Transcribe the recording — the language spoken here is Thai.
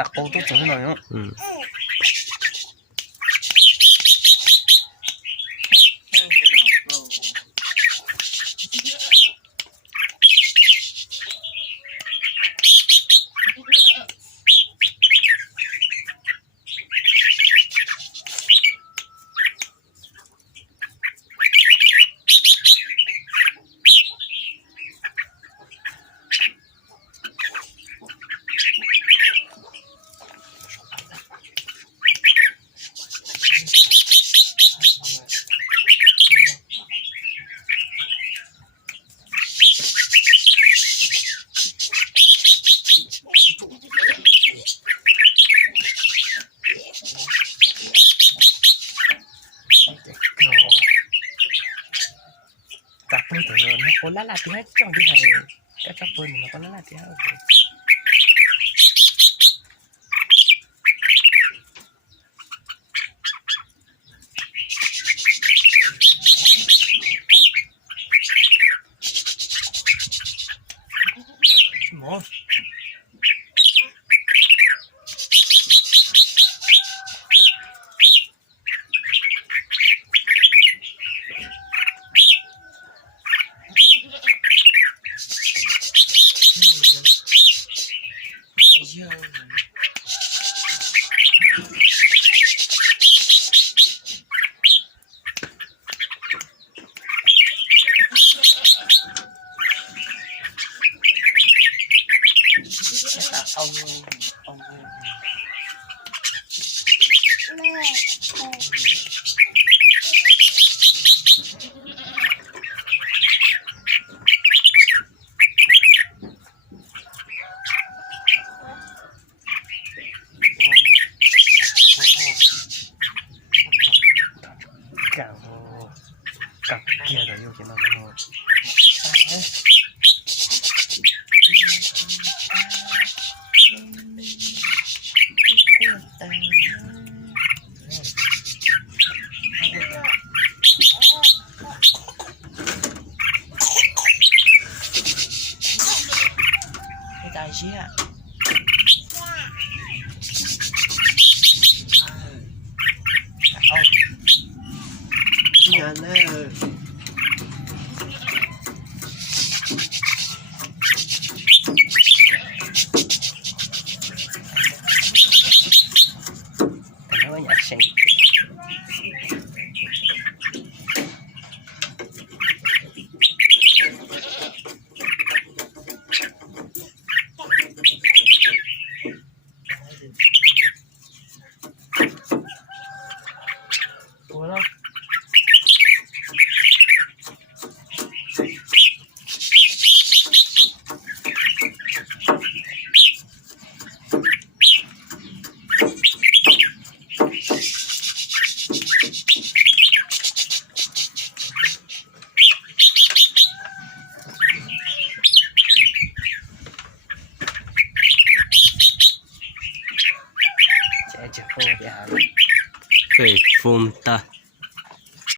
จากโอ้ตุ๊กจ๋อหน่อยเนาะจากปืนเถอะคนละลาที่ให้จ้องที่ไหนก็จับปืนมันคนละลาที่ให้หมอเอากับเกียร์เลยอยู่ที่นั่นเนาะไม่ได้เชี่ยงานแน่เลยแต่ไม่ว่าอยากใช้ตัวแล้วจะโฟมไปหาเลย对，风大。